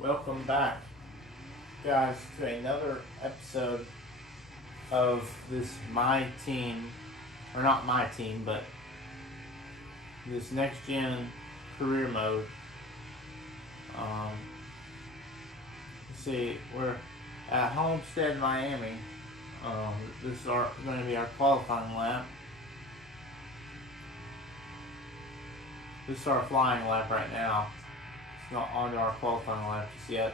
Welcome back, guys, to another episode of this My Team, or not my team, but this next gen career mode. Um, let's see, we're at Homestead Miami. This is going to be our qualifying lap. This is our flying lap right now. It's not on our qualifying lap just yet.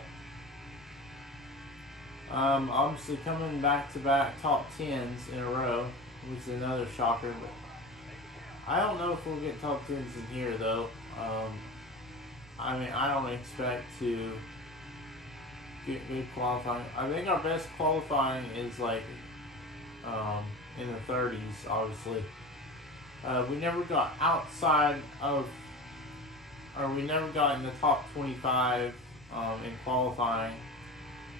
Obviously coming back-to-back top 10s in a row, which is another shocker, but I don't know if we'll get top 10s in here though. I don't expect to get good qualifying. I think our best qualifying is like in the 30s, obviously. We never got outside of, or we never got in the top 25 in qualifying.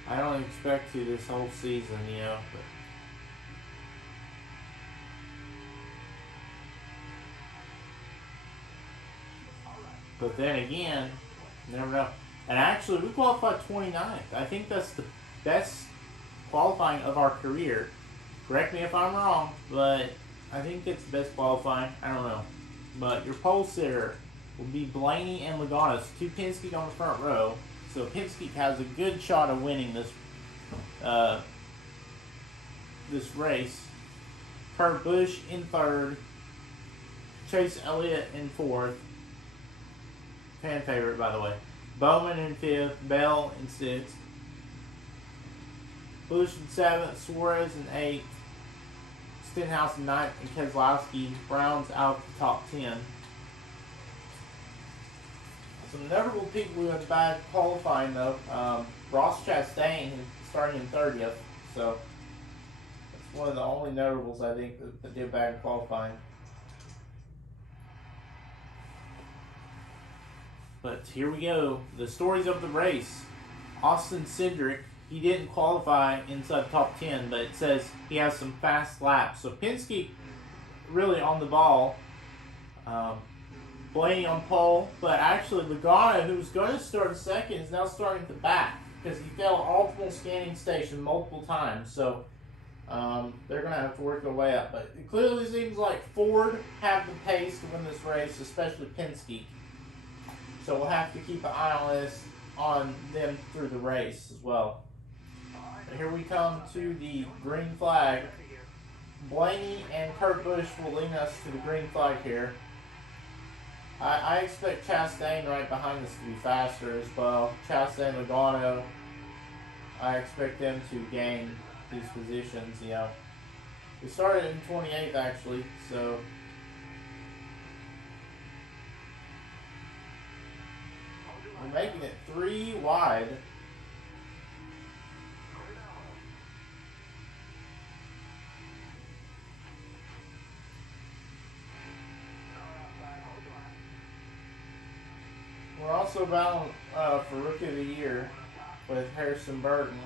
I don't expect to this whole season, but then again, never know. And actually, we qualified 29th. I think that's the best qualifying of our career. Correct me if I'm wrong, but I think it's the best qualifying. I don't know. But your pole sitter will be Blaney and Logano. So two Penske on the front row. So Penske has a good shot of winning this this race. Kurt Busch in third. Chase Elliott in fourth. Fan favorite, by the way. Bowman in fifth. Bell in sixth. Busch in seventh. Suarez in eighth. Stenhouse in ninth. And Keselowski rounds out the top 10. Some notable people who had bad qualifying though. Ross Chastain starting in 30th, so that's one of the only notables I think that did bad qualifying. But here we go. The stories of the race. Austin Cindric, he didn't qualify inside the top 10, but it says he has some fast laps. So Penske really on the ball. Blaney on pole, but actually Logano, who was going to start second, is now starting at the back because he failed ultimate scanning station multiple times. So they're going to have to work their way up. But it clearly seems like Ford have the pace to win this race, especially Penske. So we'll have to keep an eye on them through the race as well. And here we come to the green flag. Blaney and Kurt Busch will lead us to the green flag here. I expect Chastain right behind this to be faster as well. Chastain, Logano, I expect them to gain these positions, We started in 28th actually, so we're making it 3 wide. We're also battling for Rookie of the Year with Harrison Burton,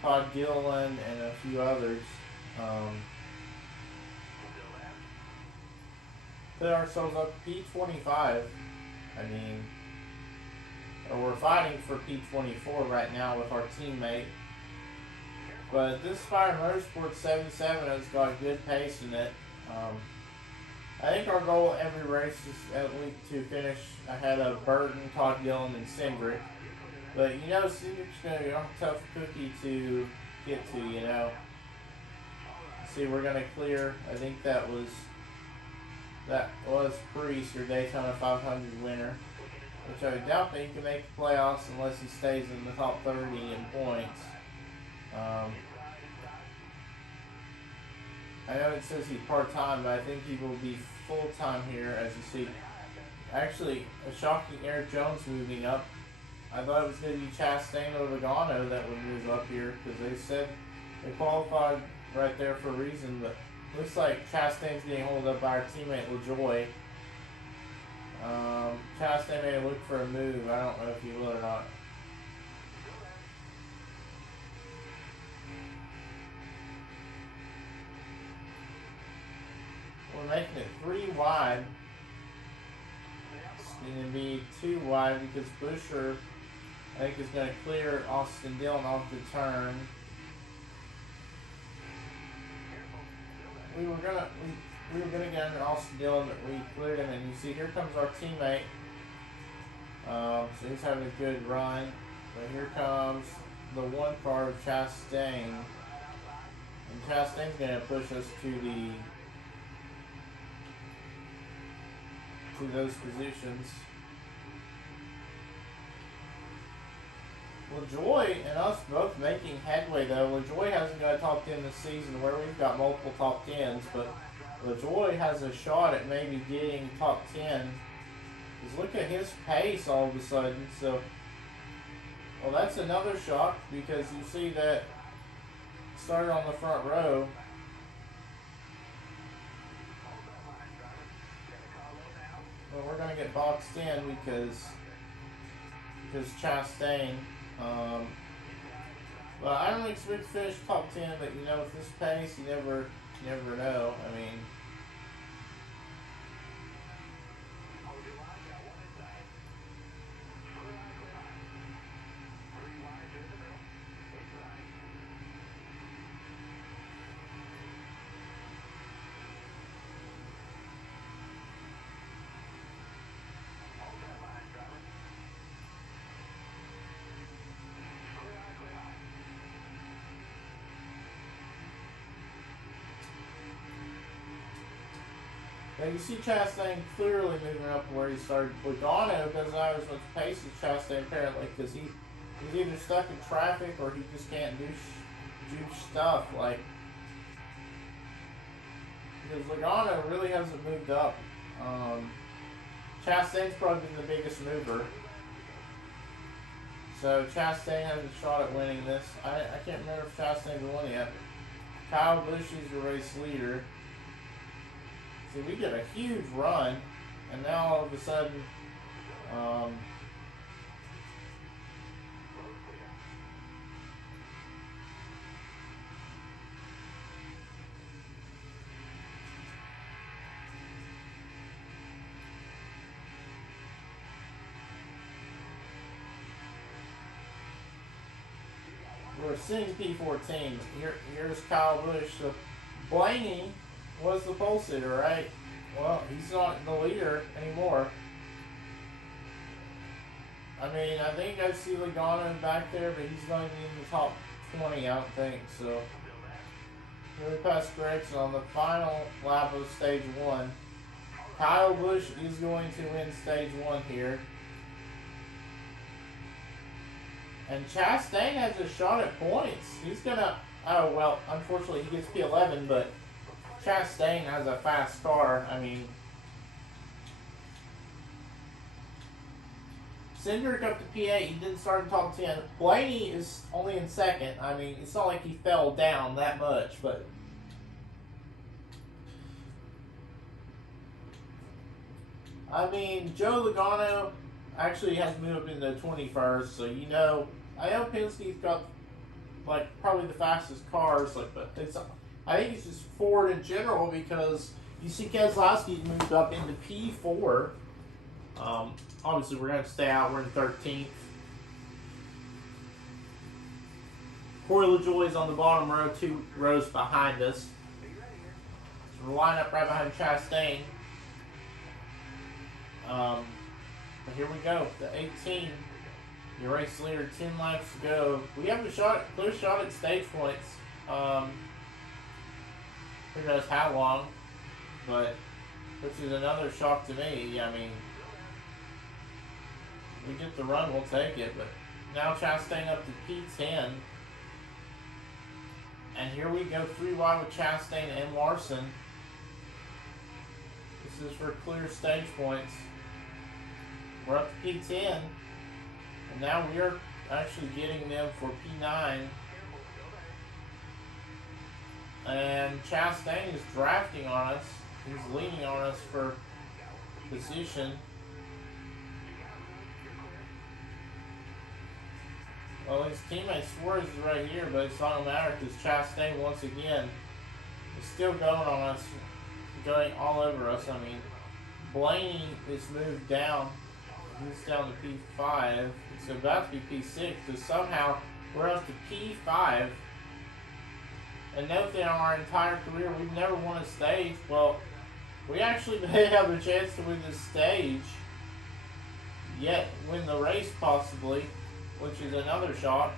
Todd Gilliland, and a few others. Put ourselves up P25. We're fighting for P24 right now with our teammate. But this Fire Motorsports 77 has got good pace in it. I think our goal every race is at least to finish ahead of Burton, Todd Gilliland, and Cindric. But Cindric's going to be a tough cookie to get to, See, we're going to clear, I think that was Priest, your Daytona 500 winner. Which I doubt that he can make the playoffs unless he stays in the top 30 in points. I know it says he's part-time, but I think he will be full-time here, as you see. Actually, a shocking Eric Jones moving up. I thought it was going to be Chastain or Logano that would move up here, because they said they qualified right there for a reason, but looks like Chastain's getting held up by our teammate LaJoy. Chastain may look for a move. I don't know if he will or not. We're making it 3 wide. It's going to be 2 wide because Buescher I think is going to clear Austin Dillon off the turn. We were gonna get under Austin Dillon, but we cleared him, and you see here comes our teammate. So he's having a good run, but here comes the one car of Chastain, and Chastain's gonna push us to those positions. LaJoy and us both making headway though. LaJoy hasn't got a top 10 this season where we've got multiple top 10s, but LaJoy has a shot at maybe getting top 10. Because look at his pace all of a sudden. So, well, that's another shock because you see that started on the front row. Well, we're going to get boxed in because Chastain. Well, I don't expect to finish top 10, but you know, with this pace, you never know. I mean, now you see Chastain clearly moving up where he started. Logano doesn't have as much pace as Chastain apparently because he's either stuck in traffic or he just can't do stuff like. Because Logano really hasn't moved up. Chastain's probably been the biggest mover. So Chastain has a shot at winning this. I can't remember if Chastain's won yet. Kyle Busch is the race leader. So we get a huge run, and now all of a sudden, we're seeing P14. Here's Kyle Busch. So Blaney was the pole sitter, right? Well, he's not the leader anymore. I mean, I think I see Logano back there, but he's going to be in the top 20, I don't think. So, we pass Gregson on the final lap of stage 1. Kyle Busch is going to win stage 1 here. And Chastain has a shot at points. He's going to, oh, well, unfortunately he gets P11, but Chastain has a fast car. I mean, Cindric up to P8. He didn't start in top 10. Blaney is only in second. I mean, it's not like he fell down that much, but I mean, Joe Logano actually has moved up into 21st, so you know, I know Penske's got like probably the fastest cars, like, but it's. I think it's just Ford in general because you see Keselowski moved up into P4. Obviously, we're going to stay out. We're in 13th. Corey LaJoy is on the bottom row, 2 rows behind us. So we're lined up right behind Chastain. But here we go. The 18. Your race leader, 10 laps to go. We have a clear shot at stage points. Who knows how long, but which is another shock to me. I mean, we get the run, we'll take it. But now Chastain up to P10. And here we go 3 wide with Chastain and Larson. This is for clear stage points. We're up to P10. And now we're actually getting them for P9. And Chastain is drafting on us. He's leaning on us for position. Well, his teammate Suarez is right here, but it's not going to matter because Chastain, once again, is still going on us, going all over us. I mean, Blaney is moved down. He's down to P5. So about to be P6, because somehow we're up to P5. And note that in our entire career, we've never won a stage. Well, we actually may have a chance to win this stage, yet win the race possibly, which is another shock.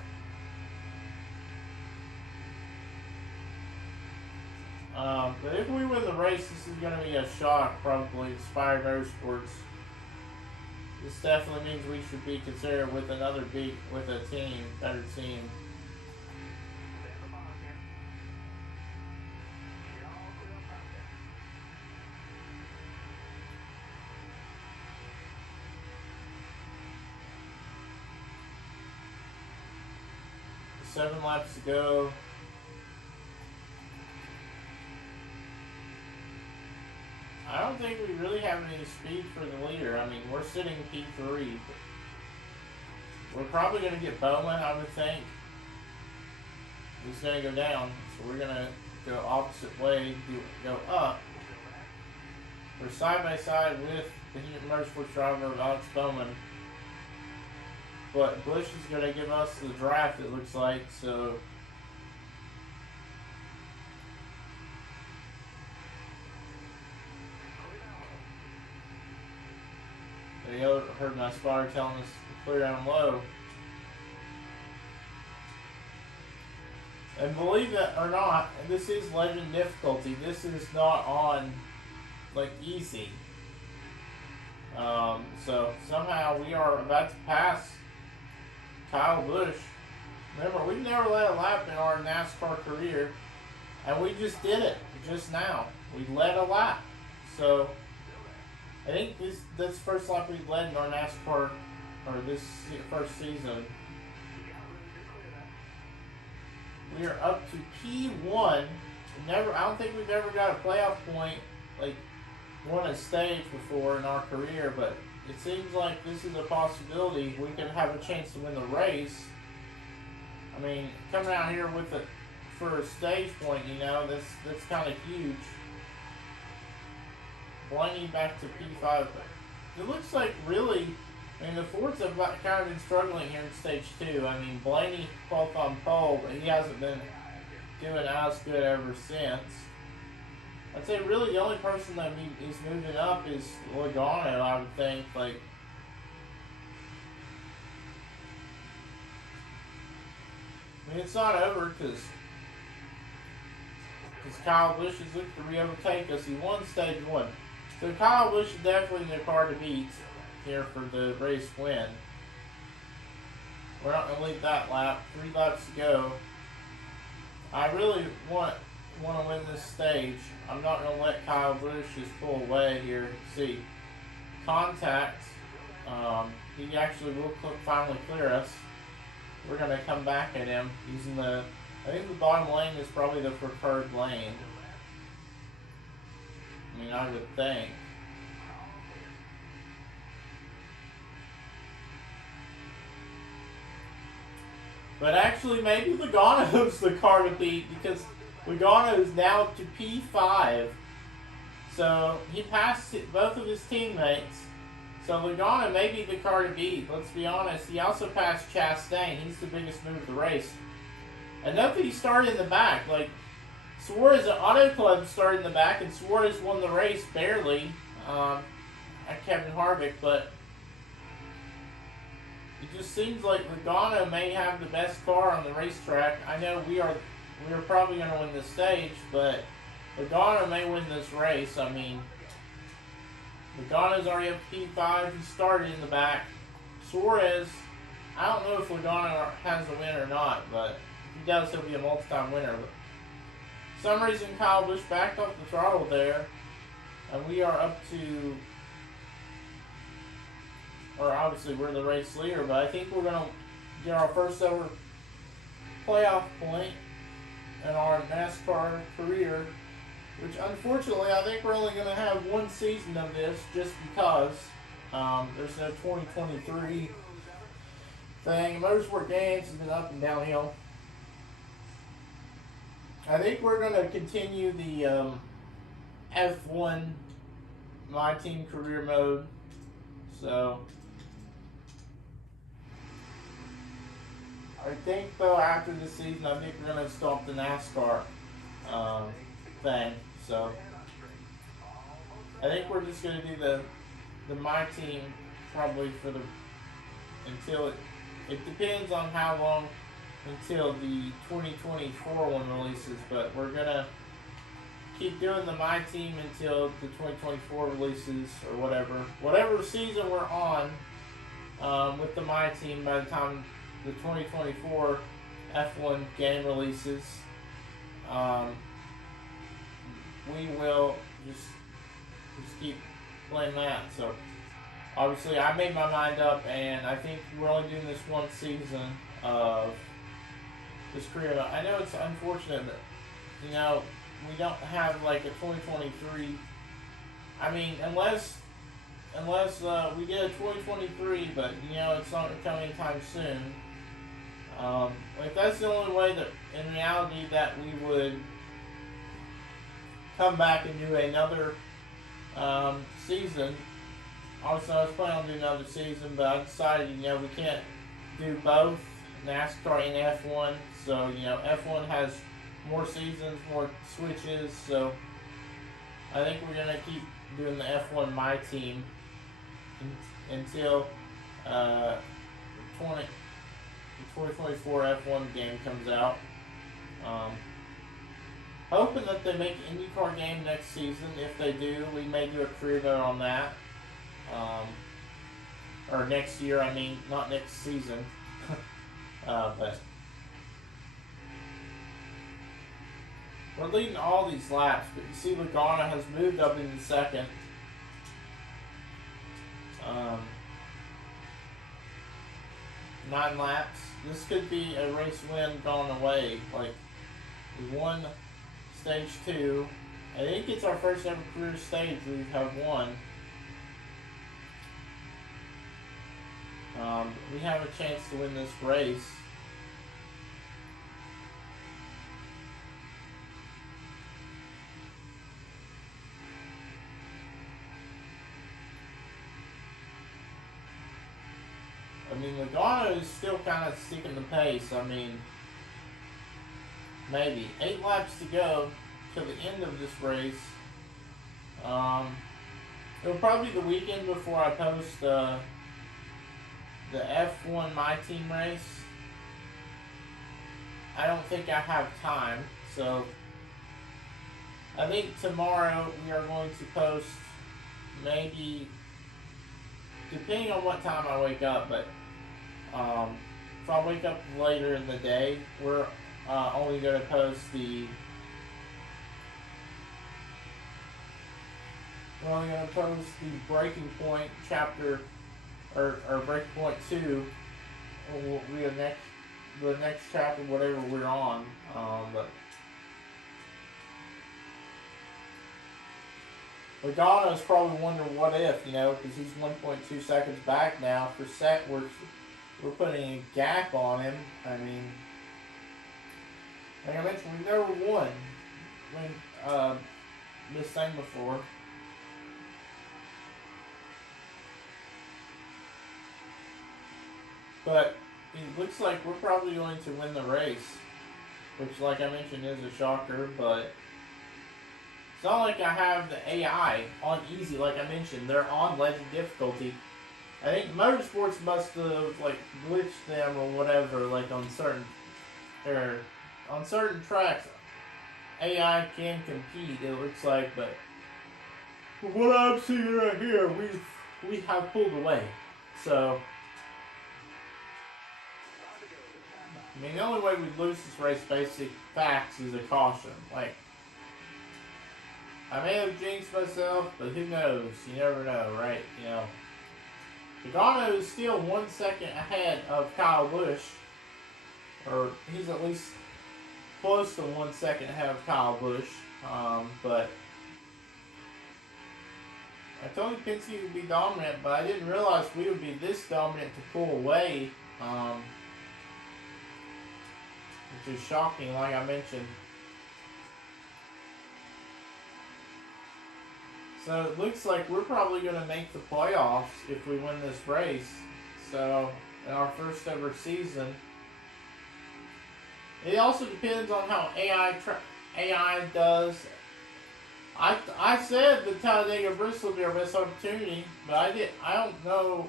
But if we win the race, this is going to be a shock, probably. Inspired Motorsports. This definitely means we should be considered with another with a team, better team. Seven laps to go. I don't think we really have any speed for the leader. I mean, we're sitting P3. But we're probably going to get Bowman, I would think. He's going to go down. So we're going to go opposite way, go up. We're side by side with the Heat Motorsports driver, Alex Bowman. But Busch is going to give us the draft, it looks like. So I heard my spotter telling us to clear down low. And believe it or not, this is legend difficulty. This is not on, like, easy. So somehow we are about to pass Kyle Busch. Remember, we've never led a lap in our NASCAR career, and we just did it just now. We led a lap. So I think this the first lap we've led in our NASCAR, or this first season. We are up to P1. I don't think we've ever got a playoff point, like won a stage before in our career, but it seems like this is a possibility. We could have a chance to win the race. I mean, coming out here with for a stage point, you know, that's kind of huge. Blaney back to P5. It looks like really, I mean, the Fords have kind of been struggling here in stage 2. I mean, Blaney qualified on pole, but he hasn't been doing as good ever since. I'd say really the only person that is moving up is Logano, I would think. Like, I mean, it's not over because Kyle Busch is looking to re-overtake us. He won stage 1. So Kyle Busch is definitely the car to beat here for the race win. We're not going to leave that lap. 3 laps to go. I really want to win this stage. I'm not going to let Kyle Busch just pull away here. See, contact. He actually will finally clear us. We're going to come back at him using I think the bottom lane is probably the preferred lane. I mean, I would think. But actually, maybe Logano's the car to beat because Logano is now up to P5. So he passed both of his teammates. So Logano may be the car to beat. Let's be honest. He also passed Chastain. He's the biggest move of the race. And note that he started in the back. Like, Suarez at Auto Club started in the back, and Suarez won the race barely at Kevin Harvick, but it just seems like Logano may have the best car on the racetrack. I know we are probably going to win this stage, but Logano may win this race. I mean, Logano's already up to P5. He started in the back. Suarez, I don't know if Logano has a win or not, but if he does, he'll be a multi-time winner. But for some reason, Kyle Busch backed off the throttle there, and we are up to, or obviously we're the race leader, but I think we're going to get our first ever playoff point in our NASCAR career, which unfortunately I think we're only going to have one season of this just because there's no 2023 thing. Motorsport Games has been up and downhill. I think we're going to continue the F1 My Team career mode. So I think though after the season, I think we're gonna stop the NASCAR thing. So I think we're just gonna do the my team probably for the until it depends on how long until the 2024 one releases, but we're gonna keep doing the my team until the 2024 releases or whatever season we're on with the my team. By the time the 2024 F1 game releases, we will just keep playing that. So obviously I made my mind up, and I think we're only doing this one season of this career. I know it's unfortunate that we don't have like a 2023. I mean, unless we get a 2023, but it's not coming anytime soon. If that's the only way that in reality that we would come back and do another season. Obviously, I was planning on doing another season, but I decided we can't do both NASCAR and F1. So F1 has more seasons, more switches. So I think we're gonna keep doing the F1 my team until 2024 F1 game comes out. Hoping that they make an IndyCar game next season. If they do, we may do a career mode on that. Or next year, I mean, not next season. But we're leading all these laps, but you see Logano has moved up into second. 9 laps. This could be a race win gone away. Like, we won stage 2. I think it's our first ever career stage we have won. We have a chance to win this race. I mean, Logano is still kind of sticking the pace. I mean, maybe 8 laps to go to the end of this race. It'll probably be the weekend before I post the F1 my team race. I don't think I have time, so I think tomorrow we are going to post, maybe depending on what time I wake up, but if I wake up later in the day, we're only going to post the Breaking Point chapter, or Breaking Point 2. Will be the next chapter, whatever we're on. But Logano's probably wondering what if, because he's 1.2 seconds back now. For we're putting a gap on him. I mean, like I mentioned, we've never won this thing before. But it looks like we're probably going to win the race, which, like I mentioned, is a shocker. But it's not like I have the AI on easy. Like I mentioned, they're on legend difficulty. I think Motorsports must have glitched them or whatever. Like on certain tracks, AI can compete. It looks like, but what I'm seeing right here, we have pulled away. So. I mean, the only way we lose this race, basic facts, is a caution. Like, I may have jinxed myself, but who knows? You never know, right? Logano is still 1 second ahead of Kyle Busch, or he's at least close to 1 second ahead of Kyle Busch. But I told you Penske would be dominant, but I didn't realize we would be this dominant to pull away. Which is shocking, like I mentioned. So it looks like we're probably going to make the playoffs if we win this race. So in our first ever season. It also depends on how AI does. I said the Talladega Bristol would be our best opportunity, but I don't know.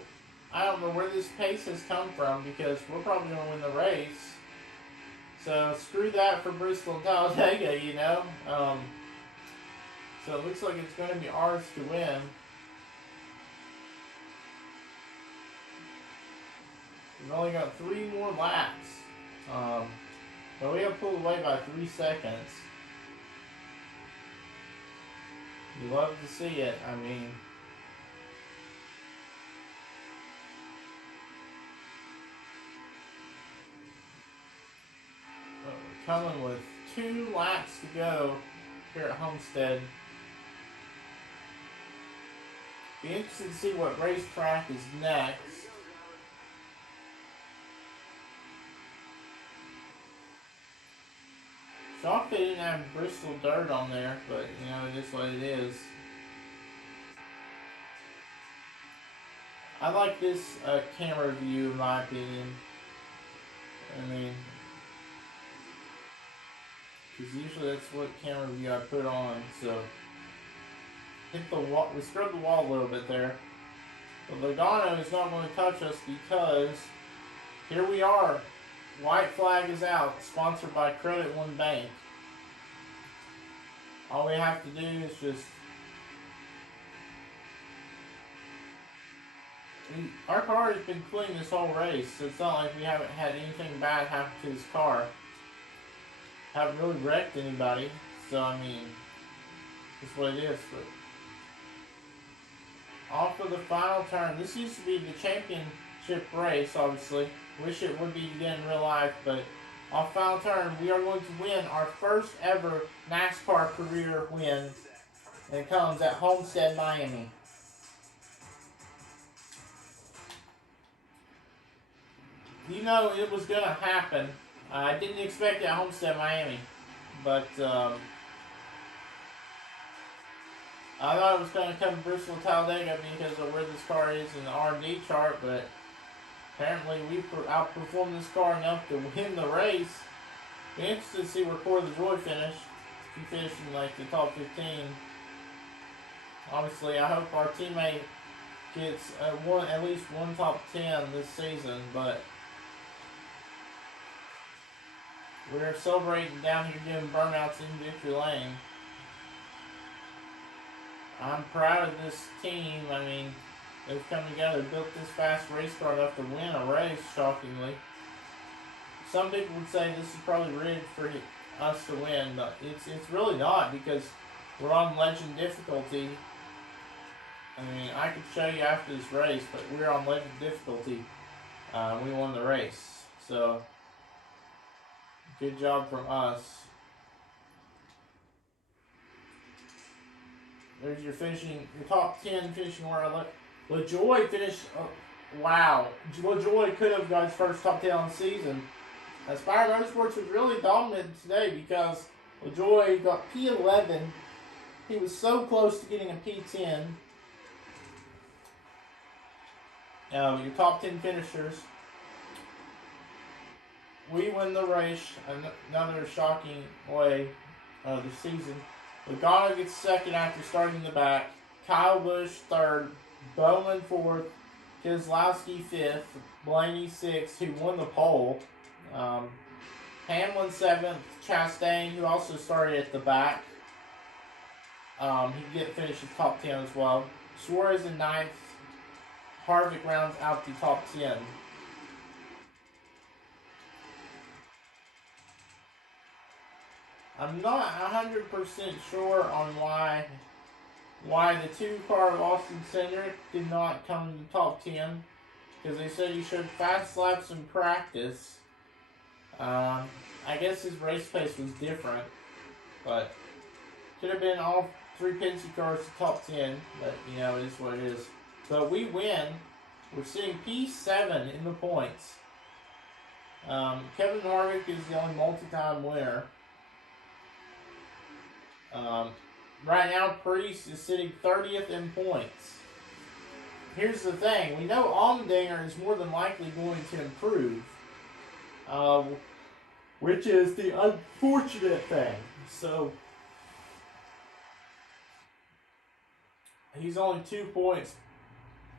I don't know where this pace has come from because we're probably going to win the race. So screw that for Bristol and Talladega, you know. So it looks like it's going to be ours to win. We've only got 3 more laps. But we have pulled away by 3 seconds. You love to see it. I mean, we're coming with 2 laps to go here at Homestead. Be interested to see what racetrack is next. Shocked they didn't have Bristol dirt on there, but you know, it is what it is. I like this camera view in my opinion. I mean, because usually that's what camera view I put on, so hit the wall, we scrubbed the wall a little bit there. But Logano is not going to touch us because here we are. White flag is out, sponsored by Credit One Bank. All we have to do is just... Our car has been clean this whole race, so it's not like we haven't had anything bad happen to his car. Haven't really wrecked anybody, so I mean, that's what it is. But off of the final turn. This used to be the championship race, obviously. Wish it would be again in real life, but off final turn, we are going to win our first ever NASCAR career win. And it comes at Homestead Miami. You know it was going to happen. I didn't expect it at Homestead Miami, but I thought it was going to come to Bristol Talladega because of where this car is in the R&D chart, but apparently we outperformed this car enough to win the race. Be interested to see where Corey LaJoie finished. He finished in like the top 15. Obviously, I hope our teammate gets at least one top 10 this season, but we're celebrating down here doing burnouts in victory lane. I'm proud of this team. I mean, they've come together, built this fast race car enough to win a race, shockingly. Some people would say this is probably rigged for us to win, but it's really not because we're on legend difficulty. I mean, I could show you after this race, but we're on legend difficulty. We won the race, so good job from us. There's your finishing, your top 10 finishing order. LaJoie finished, wow. LaJoie could have got his first top 10 on the season. Aspire Motorsports was really dominant today because LaJoie got P11. He was so close to getting a P10. Your top 10 finishers. We win the race, another shocking way of the season. Logano gets second after starting in the back. Kyle Busch third. Bowman fourth. Keselowski fifth. Blaney sixth, who won the pole. Hamlin seventh. Chastain, who also started at the back. He finished his top 10 as well. Suarez in ninth. Harvick rounds out the top 10. I'm not 100% sure on why the 2-car of Austin Cindric did not come in the top 10. Because they said he showed fast laps in practice. I guess his race pace was different. But could have been all 3 Penske cars to top 10. But, you know, it is what it is. But we win. We're sitting P7 in the points. Kevin Harvick is the only multi-time winner. Right now, Priest is sitting 30th in points. Here's the thing. We know Allmendinger is more than likely going to improve. which is the unfortunate thing. So he's only 2 points.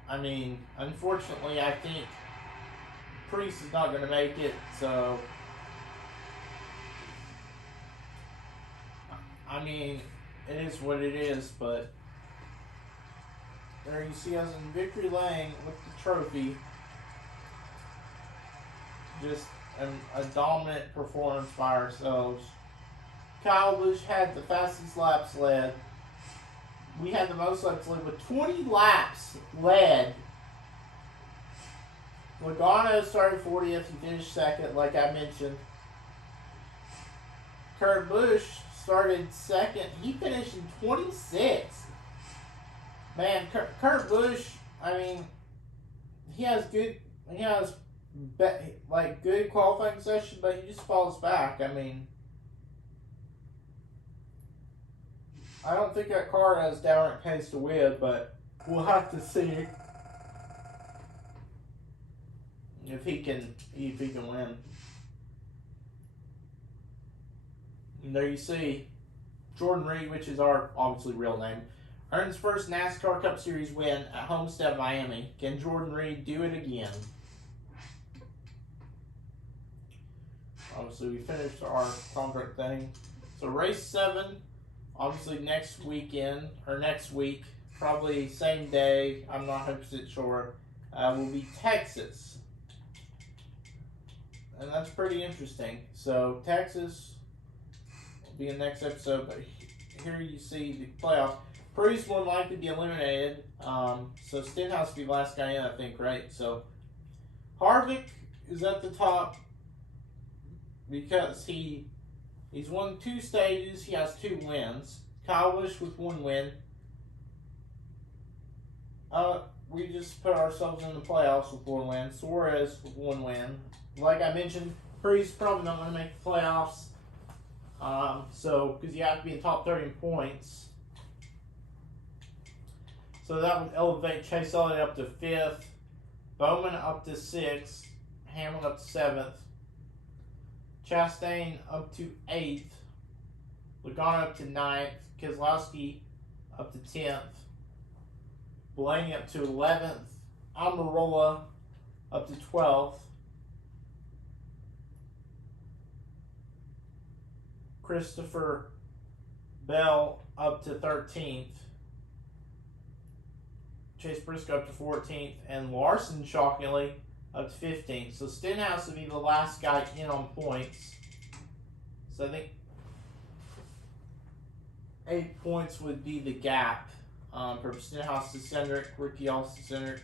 I mean, unfortunately, I think Priest is not going to make it. So, I mean, it is what it is. But there you see us in victory lane with the trophy. Just a dominant performance by ourselves. Kyle Busch had the fastest laps led. We had the most laps led with 20 laps led. Logano started 40th. He finished second, like I mentioned. Kurt Busch started second. He finished in 26th. Man, Kurt Busch, I mean, he has good qualifying session, but he just falls back. I mean, I don't think that car has downright pace to win, but we'll have to see if he can win. And there you see Jordan Reed, which is our obviously real name, earns first NASCAR Cup Series win at Homestead Miami. Can Jordan Reed do it again? Obviously, we finished our contract thing. So race 7, obviously next weekend, or next week, probably same day, I'm not 100% sure, will be Texas. And that's pretty interesting. So Texas will be in the next episode, but here you see the playoffs. Priest will likely be eliminated. So Stenhouse will be the last guy in, I think, right? So Harvick is at the top because he's won 2 stages. He has 2 wins. Kyle Busch with 1 win. We just put ourselves in the playoffs with 1 win. Suarez with 1 win. Like I mentioned, Priest probably not going to make the playoffs. So because you have to be in the top 30 points. So that would elevate Chase Elliott up to 5th, Bowman up to 6th, Hamlin up to 7th, Chastain up to 8th, Logano up to 9th, Keselowski up to 10th, Blaney up to 11th, Almirola up to 12th, Christopher Bell up to 13th, Chase Briscoe up to 14th, and Larson, shockingly, up to 15th. So Stenhouse would be the last guy in on points. So I think 8 points would be the gap from Stenhouse to Cindric, Ricciardo to Cindric.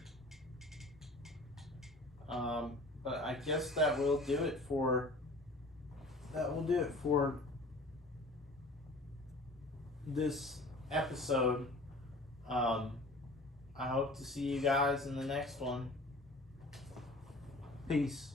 But I guess that will do it for this episode. I hope to see you guys in the next one. Peace.